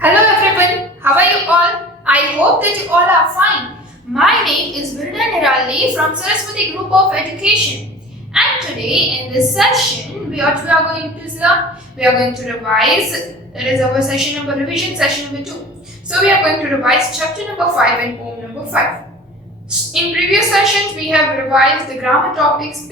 Hello everyone, how are you all? I hope that you all are fine. My name is Virda Nirali from Saraswati Group of Education. And today in this session, we are going to revise, that is our revision session number 2. So we are going to revise chapter number 5 and poem number 5. In previous sessions, we have revised the grammar topics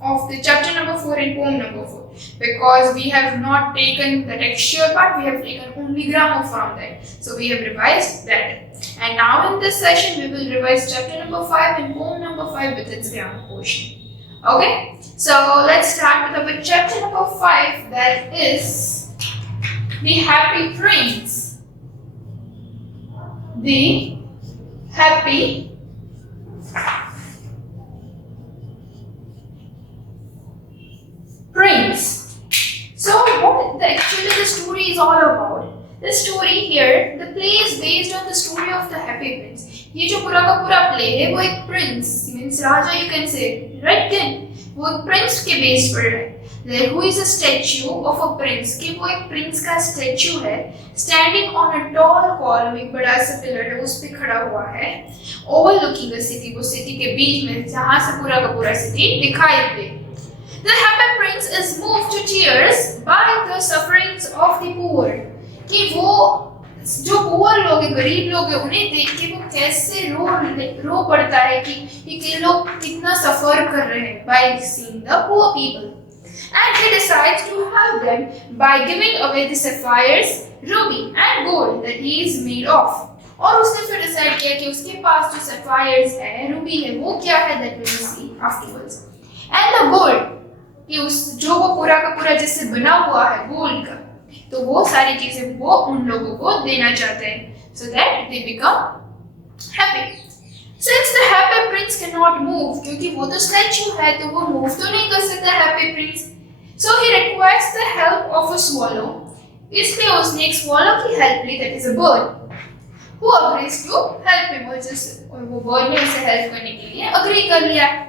of the chapter number 4 and poem number 4 because we have not taken the textual part, we have taken only grammar from that. So we have revised that. And now in this session, we will revise chapter number 5 and poem number 5 with its grammar portion. Okay, so let's start with our chapter number 5, that is The Happy Prince. The Happy Prince. So what actually the story is all about? The story here, the play is based on the story of the Happy Prince. ये जो पूरा का पूरा play है वो एक Prince means Raja you can say right can वो एक प्रिंस के बेस पर है. There who is a statue of a prince कि वो एक प्रिंस का स्टैचू है standing on a tall column, एक बड़ा सा पिलर है उस पे खड़ा हुआ है overlooking the city, वो सिटी के बीच में जहाँ से पूरा का पूरा सिटी दिखाई दे. The happy prince is moved to tears by the sufferings of the poor. कि वो जो पुअर लोग हैं, गरीब लोग हैं, उन्हें देख के वो कैसे रो पड़ता है कि ये लोग कितना सफर कर रहे हैं by seeing the poor people. And he decides to help them by giving away the sapphires, ruby and gold that he is made of. और उसने फिर डिसाइड किया कि उसके पास जो sapphires है, ruby है, वो क्या है that we will see afterwards. And the gold कि उस जो वो पूरा का पूरा जिससे बना हुआ है गोल्ड का, तो वो सारी चीजें वो उन लोगों को देना चाहते हैं so that they become happy. Since the happy prince cannot move, क्योंकि वो तो स्टैचू है तो वो मूव तो नहीं कर सकता happy prince, so he requests the help of a swallow. इसलिए उसने एक swallow की help Lee, that is a bird, who agrees to help him. और वो bird ने उसे help करने के लिए agree कर लिया.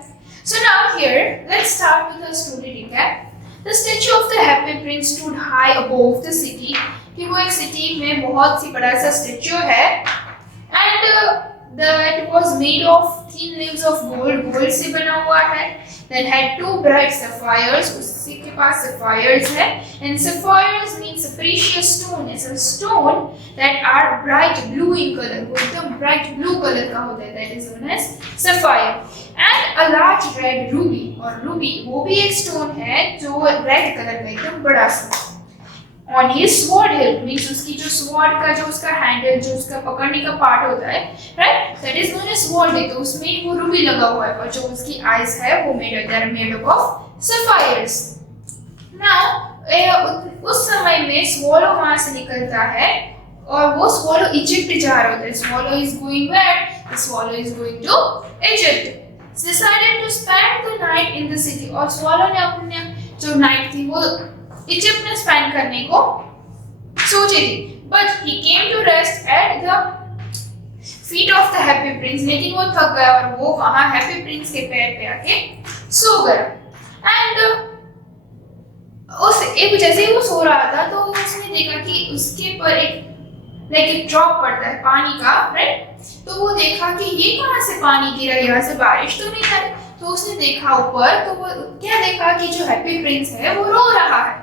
So now here, let's start with the story recap. The statue of the happy prince stood high above the city. कि वो एक सिटी में बहुत सी बड़ा सा स्टैचू है and that was made of thin leaves of gold, gold से बना हुआ है. Then had two bright sapphires, उसी के पास sapphires है, and sapphires means a precious stone. It's a stone that are bright blue in color, वो एकदम bright blue color का होता है, that is known as sapphire. And a large red ruby, और ruby वो भी एक stone है जो red color का एकदम बड़ा सा. On his sword hilt means उसकी जो sword का जो उसका handle जो उसका पकड़ने का part होता है, right? That is known as sword hilt. तो उसमें वो ruby लगा हुआ है और जो उसकी eyes है वो they are made up of sapphires. Now उस समय में swallow वहाँ से निकलता है और वो swallow Egypt जा रहा होता है. Swallow is going where? The swallow is going to Egypt. Decided to spend the night in the city. और swallow ने अपने जो night थी वो इजिप्ट में स्पेंड करने को सोची थी. But he came to rest at the feet of the happy prince. लेकिन वो थक गया और वो वहाँ happy prince के पैर पे आके सो गया. And एक जैसे ही वो सो रहा था तो उसने देखा कि उसके पर एक ड्रॉप पड़ता है पानी का, राइट? तो वो देखा कि ये कहाँ से पानी गिरा, यहाँ से बारिश तो नहीं आ रही. तो उसने देखा ऊपर तो वो क्या देखा कि जो हैप्पी प्रिंस है वो रो रहा है.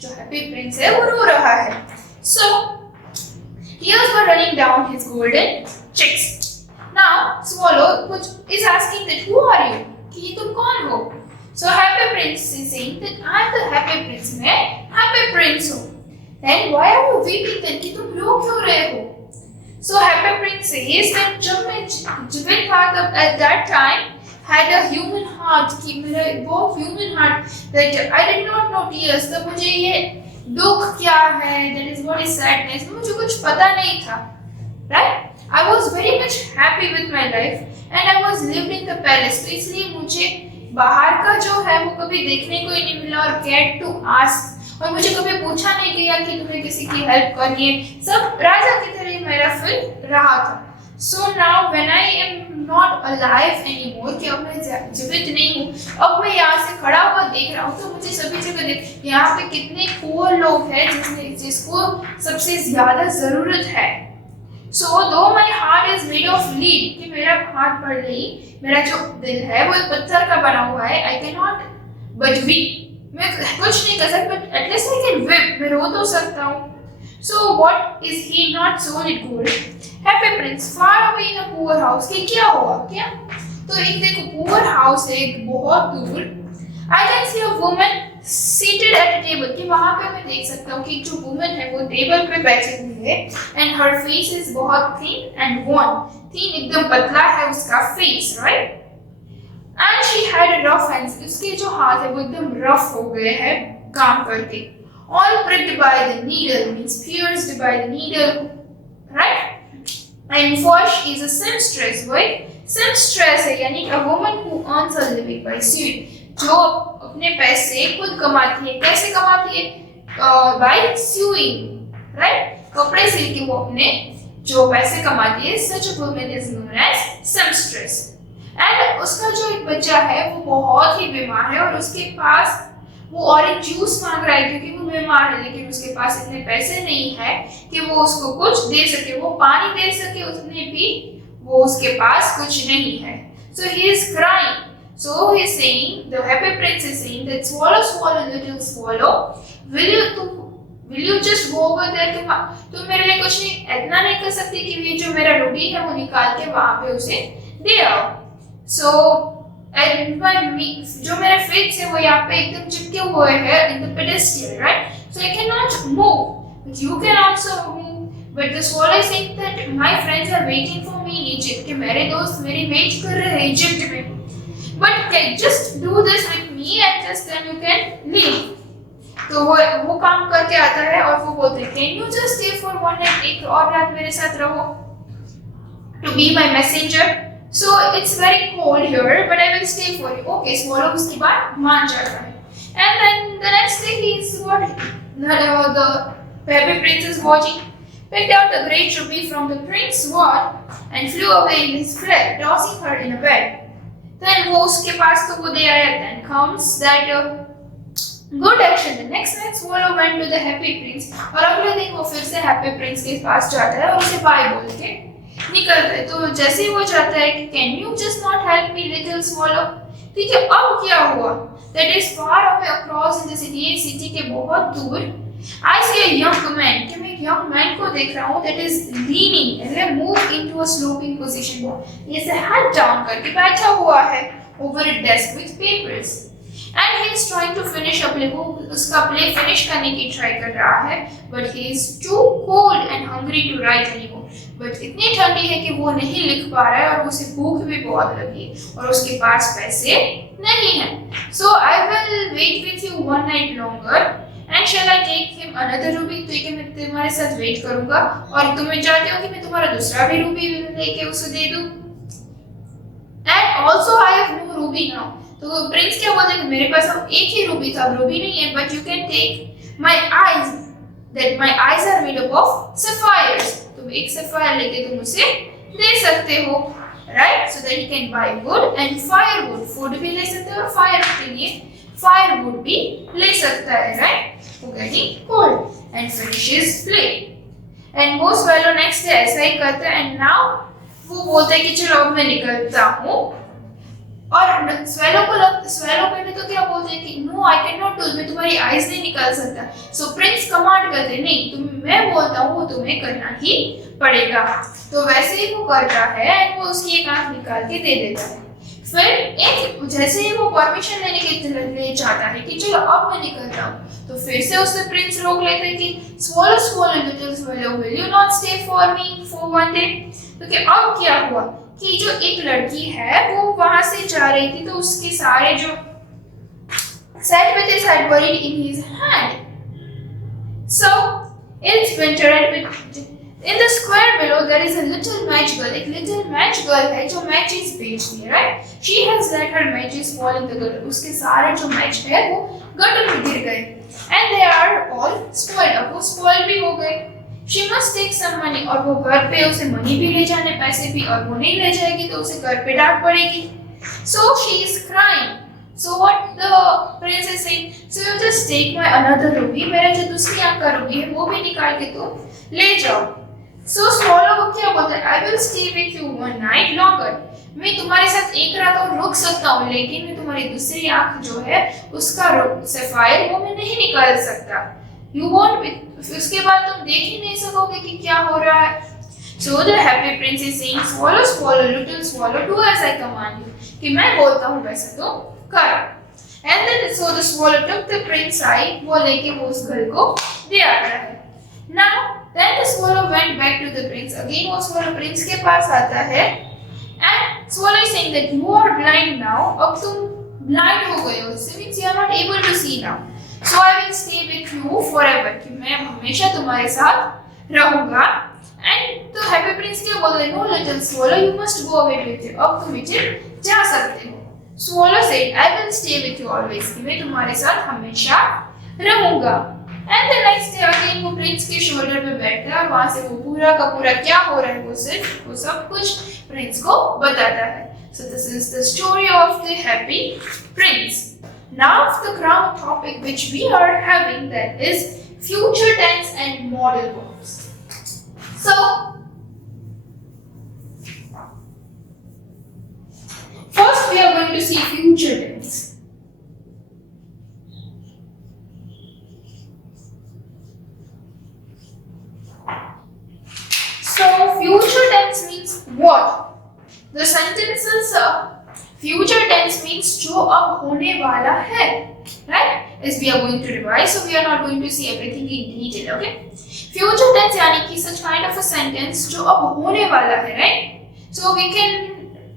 जो हैप्पी प्रिंस है वो रो रहा है. So tears were running down his golden cheeks. Now swallow is asking that who are you? कि तुम कौन हो? So happy prince is saying that I am the happy prince. मैं happy prince हूँ. Then why are you weeping then? कि तुम रो क्यों रहे हो? So happy prince says that जब मैं जीवित था तब at that time had a human heart कि मेरा बहुत human heart that I did not know tears. तब मुझे ये दुख क्या है, that is what is sadness, मुझे कुछ पता नहीं था, right? I was very much happy with my life and I was lived in the palace. तो इसलिए मुझे बाहर का जो है वो कभी देखने को ही नहीं मिला और get to ask और मुझे कभी पूछा नहीं गया कि तुम्हें किसी की हेल्प करनी है. सब राजा की तरह मेरा फील रहा था. So now when I am not alive anymore, कि अब मैं जीवित नहीं हूँ, अब मैं यहाँ से खड़ा हुआ देख रहा हूँ तो मुझे सभी जगह देख यहाँ पे कितने पुअर लोग हैं जिसको सबसे ज्यादा जरूरत है। सो दो my heart is made of lead, कि मेरा हार्ट पर नहीं, मेरा जो दिल है वो एक पत्थर का बना हुआ है। आई कैन नॉट बट वीप, मैं कुछ नहीं कर सकता, but at least I can weep, मैं रो तो सकता हूँ। So what is he not sold it gold? Happy prince far away in a poor house, कि क्या हुआ क्या? तो एक देखो poor house है एक बहुत दूर। I can see a woman seated at a table, कि वहाँ पे मैं देख सकता हूँ कि जो woman है वो टेबल पे बैठी हुई है, and her face is बहुत thin and worn, thin एकदम पतला है उसका face, right? And she had a rough hands, उसके जो हाथ है वो एकदम rough हो गए हैं काम करके। All pricked by the needle means pierced by the needle, right? And Fosh is a seamstress, right? Seamstress है यानी a woman who earns a living by sewing, जो अपने पैसे खुद कमाती है। कैसे कमाती है? By sewing, right? कपड़े सिल के वो अपने जो पैसे कमाती है। Such a woman is known as seamstress. And उसका जो एक बच्चा है वो बहुत ही बीमार है और उसके पास वो ऑरेंज जूस मांग रहा है क्योंकि वो बीमार है, लेकिन उसके पास इतने पैसे नहीं है कि वो उसको कुछ दे सके, वो पानी दे सके, उसने भी वो उसके पास कुछ नहीं है। So he is crying. So he is saying, the happy prince is saying that swallow, swallow, little swallow, will you just go over there? तुम मेरे लिए कुछ नहीं इतना नहीं कर सकती कि ये जो मेरा रूबी है वो निकाल के वहाँ पे उसे दे आओ। So and जो मेरे feet है वो यहाँ पे एकदम चिपके हुए हैं in the pedestal, right? So I cannot move, but you can also move. But the swallow is saying that my friends are waiting for me in Egypt, कि मेरे दोस्त मेरी वेट कर रहे हैं इजिप्ट में। But okay, just do this with me and just then you can leave. तो वो काम करके आता है और वो बोलते हैं can you just stay for one night, एक और रात मेरे साथ रहो, to be my messenger. So it's very cold here, but I will stay for you. Okay, swallow उसके बाद मान जाता है। And then the next day he is what the happy prince is watching, picked out the great ruby from the prince's ward and flew away in his flight, tossing her in a bed. Then वो उसके पास तो वो दे आया। Then comes that good action. The next night swallow went to the happy prince, और अगले दिन वो फिर से happy prince के पास जाता है और उसे बाय बोल के निकलता है। तो जैसे ही वो चाहता है कि can you just not help me little swallow, ठीक है, अब क्या हुआ? That is far away across in the city, city के बहुत दूर। I see a young man, कि मैं एक young man को देख रहा हूँ, that is leaning and then move into a sloping position, ये से head down करके बैठा हुआ है over a desk with papers. And he is trying to finish a play, वो उसका play finish करने की try कर रहा है, but he is too cold and hungry to write anymore. But इतनी ठंडी है कि वो नहीं लिख पा रहा है और उसे भूख भी बहुत लगी है और उसके पास पैसे नहीं है। So I will wait with you one night longer and shall I take him another ruby, तो कि मैं तुम्हारे साथ वेट करूँगा और तुम्हें चाहते हो कि मैं तुम्हारा दूसरा भी रूबी लेके उसे दे दूँ। And also I have no ruby now. तो प्रिंस क्या बोलते हैं, मेरे पास अब एक ही रूबी था, रूबी नहीं है, but you can take my eyes, that my eyes are made up of sapphires. तुम एक sapphire लेके तुम उसे दे सकते हो, right? So that you can buy wood and firewood. Food भी ले सकते हो और fire के लिए firewood भी ले सकता है, right? वो getting cold and finishes play. And वो swallow next day ऐसा ही करता है and now वो बोलता है कि चलो अब मैं निकलता हूँ। और स्वेलो पहले तो क्या बोलते हैं कि no I can not do, मैं तुम्हारी आईज नहीं निकाल सकता। सो प्रिंस कमांड करते नहीं, मैं बोलता हूँ वो तुम्हें करना ही पड़ेगा। तो वैसे ही वो करता है और वो उसकी एक आंख निकाल के दे देता है। फिर एक जैसे ही वो परमिशन लेने के लिए चाहता है कि चलो अब मैं निकलता हूँ, तो फिर से उससे प्रिंस रोक लेते हैं कि swallow swallow little swallow, will you not stay for me for one day? तो कि अब क्या हुआ कि जो एक लड़की है वो वहां से जा रही थी, तो उसके सारे जो set with his head buried in his hand. So it's winter and in the square below there is a little match girl. एक little match girl है जो matches बेचती है, right? She has let her matches fall in the gutter. उसके सारे जो match है वो gutter में गिर गए and they are all spoiled. अब वो spoiled भी हो गए she must take some money, और वो घर पे उसे मनी भी ले जाने, पैसे भी, और वो नहीं ले जाएगी तो उसे घर पे डांट पड़ेगी. So she is crying. So what the prince is saying? So you just take my another ruby. मेरा जो दूसरी आंख का रूबी है वो भी निकाल के तुम ले जाओ. So swallow वो क्या बोलता है? I will stay with you one night longer. मैं तुम्हारे साथ एक रात और रुक सकता हूँ, लेकिन मैं तुम्हारी दूसरी आंख जो है उसका सफायर वो मैं नहीं निकाल सकता. You won't be, उसके बाद तुम देख ही नहीं सकोगे कि क्या हो रहा है. So the happy prince is saying, swallow, swallow, little swallow, do as I command you. कि मैं बोलता हूँ वैसे तो करो. And then so the swallow took the prince side, वो लेके वो उस घर को दे आता है. Now then the swallow went back to the prince. Again वो swallow prince के पास आता है. And swallow is saying that you are blind now. अब तुम blind हो गए हो. It means you are not able to see now. So I will stay with you forever. कि मैं हमेशा तुम्हारे साथ रहूँगा. And तो happy prince क्या बोल रहे? No little swallow, you must go away with you. अब तुम इजिप्ट जा सकते हो. Swallow said, I will stay with you always. कि मैं तुम्हारे साथ हमेशा रहूँगा. And the next day again वो प्रिंस के शोल्डर पे बैठता है और वहाँ से वो पूरा का पूरा क्या हो रहा है वो सब कुछ प्रिंस को बताता है. So this is the story of the happy prince. Now the ground topic which we are having, that is future tense and modal verbs. So first we are going to see future tense. So future tense means what? The sentences future tense means जो अब होने वाला है, right? As we are going to revise, so we are not going to see everything in detail, okay? Future tense यानी कि such kind of a sentence जो अब होने वाला है, right? So we can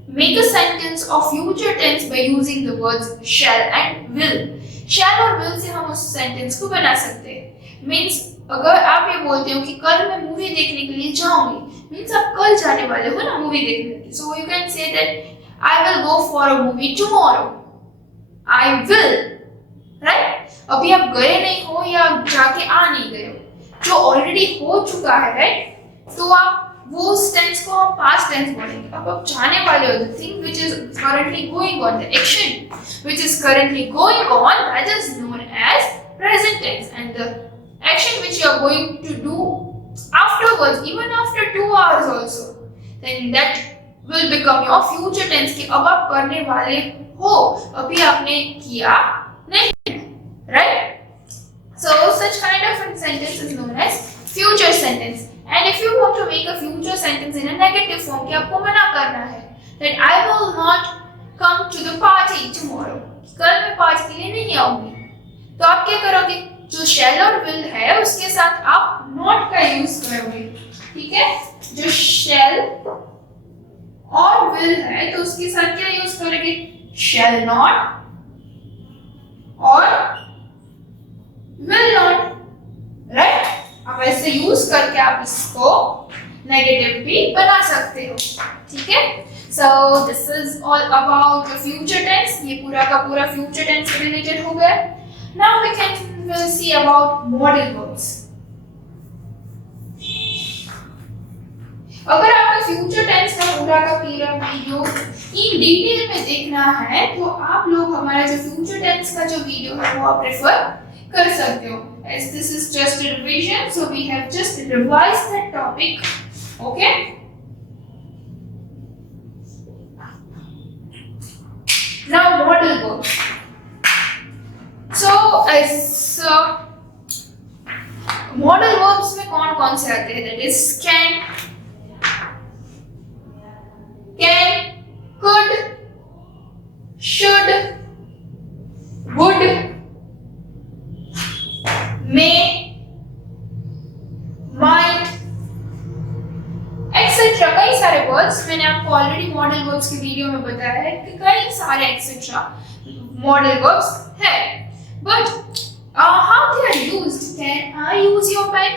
make a sentence of future tense by using the words shall and will. Shall और will से हम उस sentence को बना सकते हैं. Means अगर आप ये बोलते हो कि कल मैं मूवी देखने के लिए जाऊंगी, मीन्स आप कल जाने वाले हो ना मूवी देखने के लिए. So you can say that I will go for a movie tomorrow. I will, right? अभी आप गए नहीं हो या जाके आ नहीं गए हो, जो ऑलरेडी हो चुका है, राइट? तो आप वो टेंस को हम पास्ट टेंस बोलेंगे. अब आप जाने वाले हो, the thing which is currently going on, the action which is currently going on, that is known as present tense. And the action which you are going to do afterwards, even after 2 hours also, then that will become your future tense. कि अब आप करने वाले हो, अभी आपने किया नहीं, right? So such kind of a sentence is known as future sentence. And if you want to make a future sentence in a negative form, कि आपको मना करना है that I will not come to the party tomorrow, कल मैं party के लिए नहीं आऊंगी, तो आप क्या करोगे? जो shall और will है उसके साथ आप not का यूज करोगे, ठीक है? जो shall और will है तो उसके साथ क्या यूज करोगे? shall not और will not, right? अब ऐसे यूज करके आप इसको नेगेटिव भी बना सकते हो, ठीक है? So this is all about the future tense. ये पूरा का पूरा future tense से रिलेटेड हो गया. Now we will see about modal verbs. अगर आपको फ्यूचर टेंस का पूरा वीडियो इन डिटेल में देखना है तो आप लोग हमारा जो फ्यूचर टेंस का जो वीडियो है वो आप रेफर कर सकते हो. As this is just a revision, so we have just revised that topic. Okay? Now modal verbs. So as modal verbs में कौन से आते हैं? That is can, could, should, would, may, might, etc. कई सारे वर्ड्स मैंने आपको already modal verbs के वीडियो में बताया है कि कई सारे एक्सेट्रा मॉडल वर्ब्स है. But how they are used? Can I use your pen?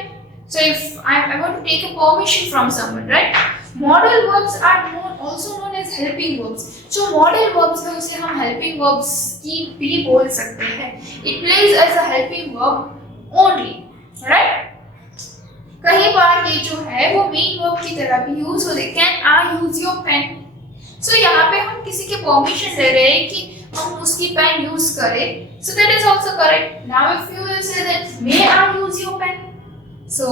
So if I want to take a permission from someone, right? Modal verbs are also known as helping verbs. जो modal verbs है उसे हम helping verbs की भी बोल सकते हैं. It plays as a helping verb only, right? कई बार ये जो है वो मेन वर्ब की तरह भी यूज होते हैं। Can I use your pen? So यहाँ पे हम किसी के परमिशन ले रहे हैं कि हम उसकी पेन यूज करें, so that is also correct. Now if you will say that may I use your pen, so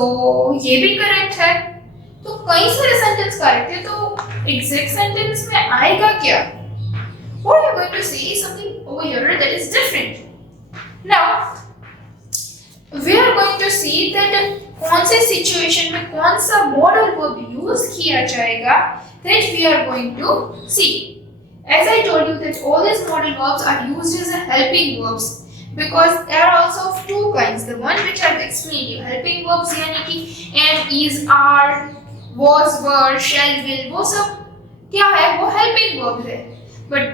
ये भी करेक्ट है। तो कई सारे सेंटेंस करेक्ट है, तो एग्जैक्ट सेंटेंस में आएगा क्या? What are you going to say something over here that is different? Now we are going to see that कौन से सिचुएशन में कौन सा मॉडल वर्ब यूज किया जाएगा, that we are going to see. As I told you that all these modal verbs are used as a helping verbs because there are also of two kinds. The one which I have explained you, helping verbs यानी कि am, is, are, was, were, shall, will, वो सब क्या है? वो helping verbs है. But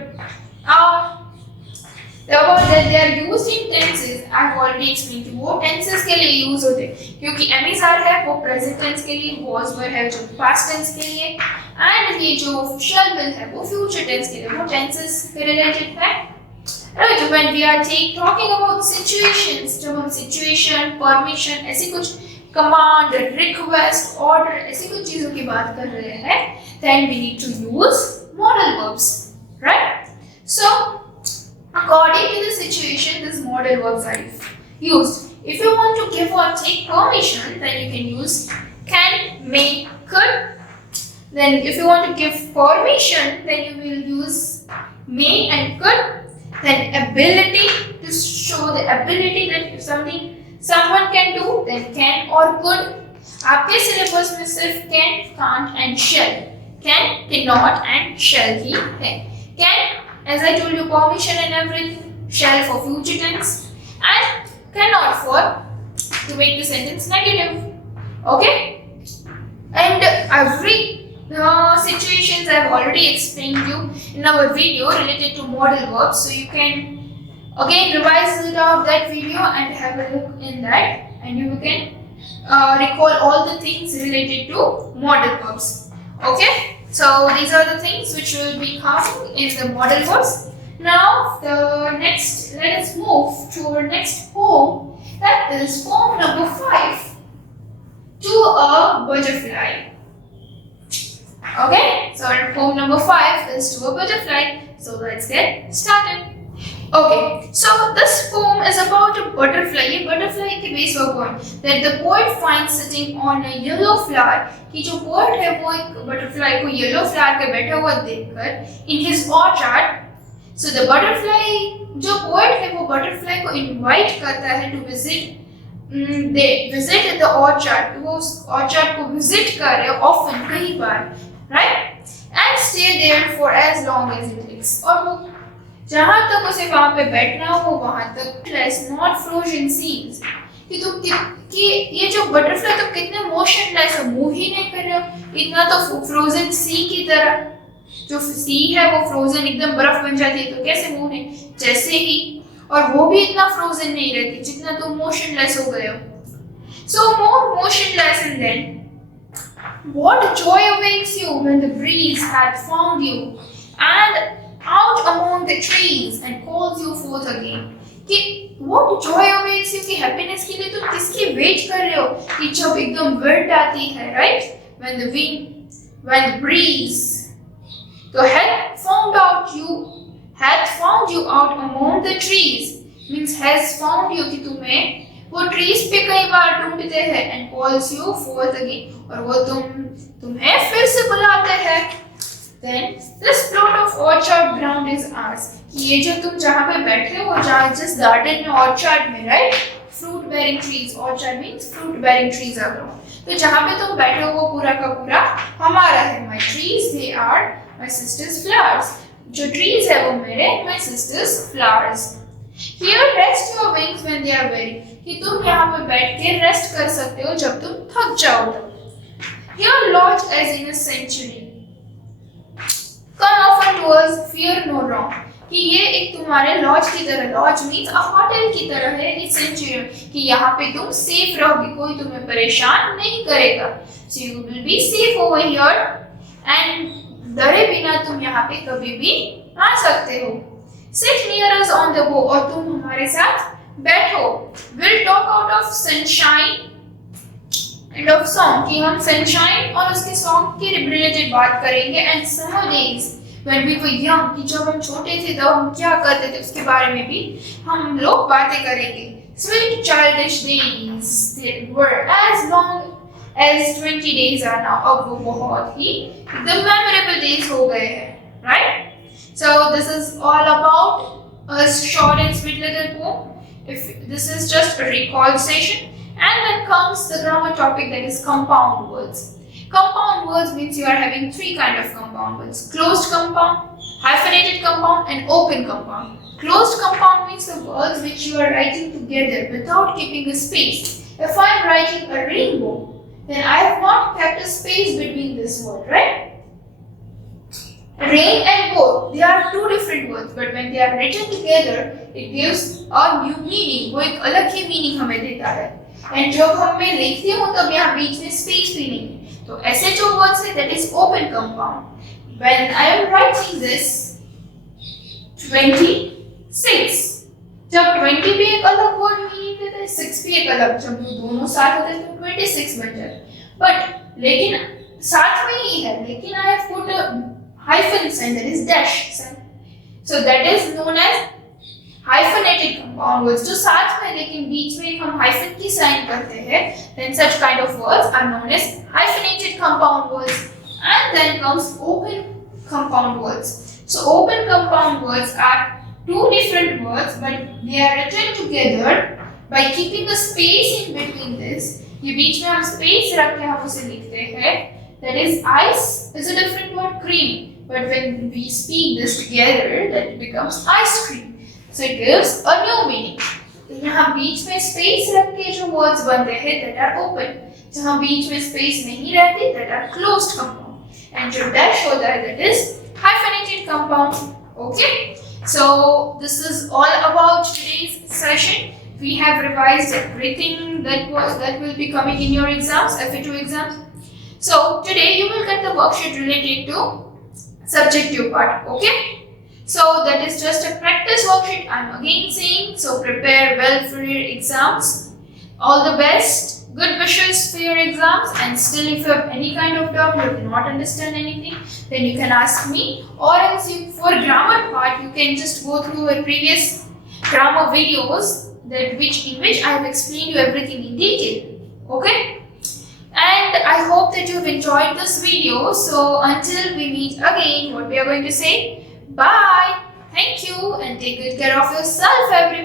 about that they are used in tenses. I have already explained you. वो tenses के लिए use होते हैं क्योंकि am, is, are है वो present tense के लिए, was, were है जो past tense के लिए, and ये जो shall, will है वो future tense के लिए, वो tenses से related है. Right, when we are talking about situations, जब हम situation, permission ऐसी कुछ command, request, order ऐसी कुछ चीजों की बात कर रहे हैं, then we need to use modal verbs, right? So according to the situation, these modal verbs are used. If you want to give or take permission, then you can use can, may, could. Then if you want to give permission, then you will use may and could. Then ability, to show the ability that if someone can do, then can or could. आपके syllabus में सिर्फ can, can't and shall. Can, cannot and shall ही है. Can, as I told you, permission and everything. Shall for future tense and cannot for to make the sentence negative. Okay? And every situations I have already explained you in our video related to modal verbs, so you can again revise it out that video and have a look in that, and you can recall all the things related to modal verbs. Okay, so these are the things which will be coming in the modal verbs. Now let us move to our next poem, that is poem number 5, To a Butterfly. Okay, so our poem number 5 is To a Butterfly. So let's get started. Okay, so this poem is about a butterfly. ये butterfly के base पर poem that the poet finds sitting on a yellow flower. कि जो poet है वो एक butterfly को yellow flower पे बैठा हुआ देखकर in his orchard. So the butterfly, जो poet है वो butterfly को invite करता है to visit. They visit the orchard. वो उस orchard को visit कर रहे often कई बार, right? And stay there for as long as it takes. और वो जहाँ तक उसे वहाँ पे बैठना हो वहाँ तक. It's not frozen seas. कि तुम कि ये जो butterfly तो कितने motionless है, मूव ही नहीं कर रहे हो. इतना तो frozen sea की तरह, जो sea है वो frozen एकदम बर्फ बन जाती है तो कैसे मूव नहीं, जैसे ही. और वो भी इतना frozen नहीं रहती जितना तुम motionless हो गए हो. So more motionless, and then what joy awaits you when the breeze had found you and out among the trees and calls you forth again. कि what joy awaits you कि happiness के लिए तुम किसकी wait कर रहे हो कि जब एकदम wind आती है, right? When the breeze तो had found you out among the trees means has found you कि तुम्हें वो trees पे कई बार ढूंढते हैं and calls you forth again और वो तुम्हें फिर से बुलाते हैं. Then this plot of orchard ground is ours. कि ये जो तुम जहाँ पे बैठे हो जहाँ जिस garden में orchard में, right? Fruit bearing trees. Orchard means fruit bearing trees are grown. तो जहाँ पे तुम बैठे हो वो पूरा का पूरा हमारा है. My trees, they are my sister's flowers. जो trees है वो मेरे my sister's flowers. Here rest your wings when they are weary. कि तुम यहाँ पे बैठ के rest कर सकते हो जब तुम थक जाओ तो. Here lodge as in a sanctuary. Come often to us, fear no wrong. कि ये एक तुम्हारे लॉज की तरह, लॉज मीन्स अ होटल की तरह है इस सेंचुरी कि यहाँ पे तुम सेफ रहोगे, कोई तुम्हें परेशान नहीं करेगा. So you will be safe over here and डरे बिना तुम यहाँ पे कभी भी आ सकते हो. Sit near us on the bow और तुम हमारे साथ बैठो. We'll talk out of sunshine end of song कि हम सनशाइन और उसके सॉन्ग के रिलेटेड बात करेंगे and summer days when we were young कि जब हम छोटे थे तब हम क्या करते थे उसके बारे में भी हम लोग बातें करेंगे. Sweet childish days they were as long as 20 days are now. अब वो बहुत ही एकदम memorable days हो गए हैं, right? So this is all about a short and sweet little poem. If this is just a recall session, and then comes the grammar topic, that is compound words. Compound words means you are having three kind of compound words: closed compound, hyphenated compound, and open compound. Closed compound means the words which you are writing together without keeping a space. If I am writing a rainbow, then I have not kept a space between this word, right? Rain and both, they are two different words, but when they are written together, it gives a new meaning. वो एक अलग ही meaning हमें देता है. And जब हम मैं लिखती हूँ तब यहाँ बीच में space भी नहीं है. तो ऐसे जो words है, that is open compound. When I am writing this 26, जब 20 भी एक अलग word meaning देता है, 6 भी एक अलग, जब वो दोनों साथ होते हैं तो 26 बन जाता है. But लेकिन साथ में ही है, लेकिन I have put a hyphen sign, that is dash sign. So that is known as hyphenated compound words. जो साथ में लेकिन बीच में हम hyphen की sign करते हैं, then such kind of words are known as hyphenated compound words. And then comes open compound words. So open compound words are two different words, but they are written together by keeping a space in between this. ये बीच में हम space रख के हम उसे लिखते हैं. That is, ice is a different word, cream. But when we speak this together, that becomes ice cream. So it gives a new meaning. तो यहाँ बीच में space रख के जो words बनते हैं, that are open. जहाँ बीच में space नहीं रहती, that are closed compound. And जो dash होता है, that is hyphenated compound. Okay? So this is all about today's session. We have revised everything that will be coming in your exams, FA2 exams. So today you will get the worksheet related to subjective part. Okay? So that is just a practice worksheet. I'm again saying, so prepare well for your exams. All the best. Good wishes for your exams. And still, if you have any kind of doubt, you do not understand anything, then you can ask me. Or else, for grammar part, you can just go through a previous grammar videos in which I have explained you everything in detail. Okay? And I hope that you've enjoyed this video. So until we meet again, what we are going to say, bye. Thank you and take good care of yourself, everyone.